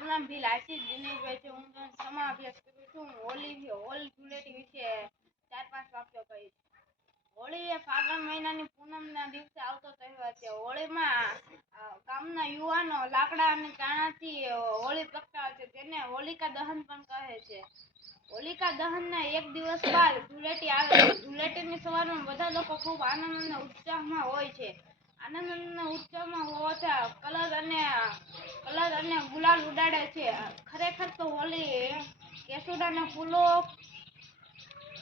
મારું નામ ભીલ આશીષ દિનેશભાઈ છે. હું છમાં અભ્યાસ કરું છું. હું હોળી વિ- ધૂળેટી વિશે ચાર પાંચ વાક્યો કહીશ. હોળી એ ફાગણ મહિનાની પૂનમના દિવસે આવતો તહેવાર છે. હોળીમાં ગામના યુવાનો લાકડા અને ચાણાથી હોળી પ્રગટાવે છે. તેને હોલિકા દહન પણ કહે છે. હોલિકા દહનના એક દિવસ બાદ ધૂળેટી આવે છે. ધૂળેટીની સવારમાં બધા લોકો ખૂબ આનંદ અને ઉત્સાહમાં હોય છે. આનંદ ઉત્સવમાં હોવાથી કલર અને કલર અને ગુલાલ ઉડાડે છે. ખરેખર તો હોળી કેસુડાના ફૂલો,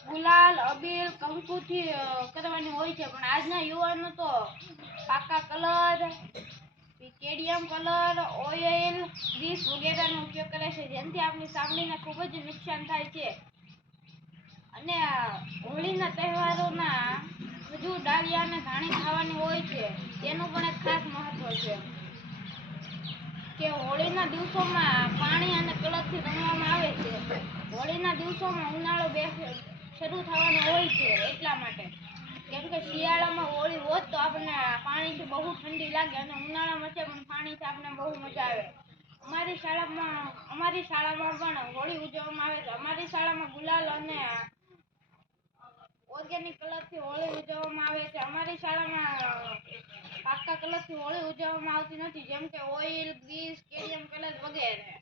ગુલાલ, અબીલ, કંકુથી કરવાની હોય છે. પણ આજના યુવાનો તો પાકા colour, cadmium colour, oil grease વગેરેનો ઉપયોગ કરે છે. જેનાથી આપણી ચામડીને ખૂબ જ નુકસાન થાય છે. અને હોળીના તહેવારોના હજુ ડાળિયા અને ધાણી ખાવાની હોય છે તેનું પણ એક ખાસ મહત્વ છે. કે હોળીના દિવસોમાં પાણી અને કલરથી રમવામાં આવે છે. હોળીના દિવસોમાં ઉનાળો બે શરૂ થવાનો હોય છે એટલા માટે. કેમ કે શિયાળામાં હોળી હોત તો આપણને પાણીથી બહુ ઠંડી લાગે અને ઉનાળામાં છે પણ પાણીથી આપણને બહુ મજા આવે. અમારી શાળામાં અમારી શાળામાં પણ હોળી ઉજવવામાં આવે છે. અમારી શાળામાં ગુલાલ અને ઓર્ગેનિક કલરથી હોળી ઉજવવામાં આવે છે. અમારી શાળામાં પાકા કલરથી હોળી ઉજવવામાં આવતી નથી. જેમ કે ઓઇલ ગ્રીસ કેડિયમ કલર વગેરે.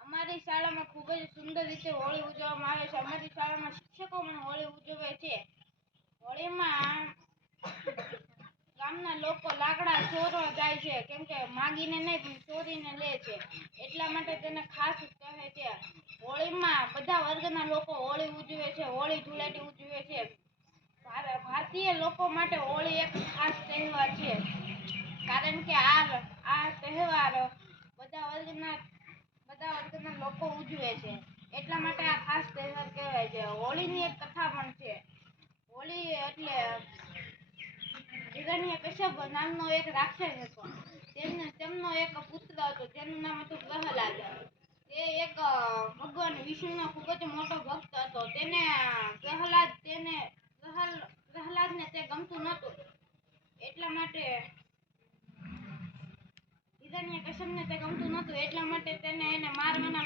અમારી શાળામાં ખૂબ જ સુંદર રીતે હોળી ઉજવવામાં આવે છે. અમારી શાળામાં શિક્ષકો પણ હોળી ઉજવે છે. હોળીમાં ગામના લોકો લાકડા ચોરવા જાય છે. કેમ કે માગીને નહીં, પણ ચોરીને લે છે. એટલા માટે તેને ખાસ કહે છે. હોળીમાં બધા વર્ગના લોકો હોળી ઉજવે છે. હોળી ધૂળેટી ઉજવે ભારતીય લોકો માટે હોળી એક ખાસ તહેવાર છે. કારણ કે આ આ તહેવાર બધા વર્ગના બધા વર્ગના લોકો ઉજવે છે. એટલા માટે આ ખાસ તહેવાર કહેવાય છે. હોળીની એક કથા પણ છે. હોળી એટલે હિરણ્યકશ્યપ નામનો એક રાક્ષસ હતો. તેમને, તેમનો એક પુત્ર હતો. જેનું નામ હતું પ્રહલાદ. તે એક ભગવાન વિષ્ણુનો ખૂબ જ મોટો ભક્ત હતો. તેને પ્રહલાદ તેને, પ્રહલ- પ્રહલાદને તે ગમતું નહોતું એટલા માટે હિરણ્યકશ્યપને તે ગમતું નહોતું, એટલા માટે તેને એને મારવાના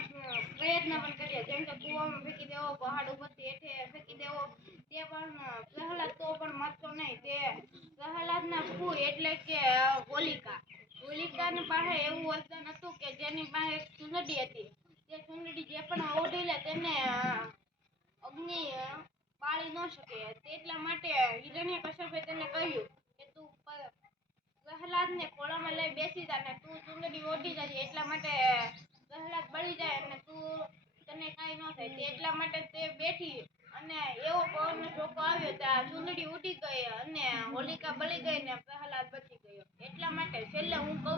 પ્રયત્ન પણ કર્યા. જેમ કે કૂવામાં ફેંકી દેવો, પહાડ ઉપરથી હેઠે ફેંકી દેવો, તે પણ પ્રહલાદ તો પણ મરતો નહીં. તે પ્રહલાદના ફૂઈ એટલે કે હોલિકા હોલિકાની પાસે એવું વરદાન હતું કે જેની પાસે એક ચુંદડી હતી. તે ચુંદડી જે પણ ઓઢી લે તેને અગ્નિ પાળી ન શકે. તેટલા માટે હિરણ્યકશ્યપે તેને કહ્યું પ્રહલાદને ખોળામાં લઈ બેસી જા ને તું ચુંદડી ઓઢી જજે એટલા માટે પ્રહલાદ બળી જાય અને તું તને કાંઈ ન થાય. એટલા માટે તે બેઠી અને એવો પવનનો ઝોકો આવ્યો ત્યાં ચુંદડી ઉડી ગઈ અને હોલિકા બળી ગઈ ને પ્રહલાદ બચી ગયો. એટલા માટે છેલ્લે હું કહું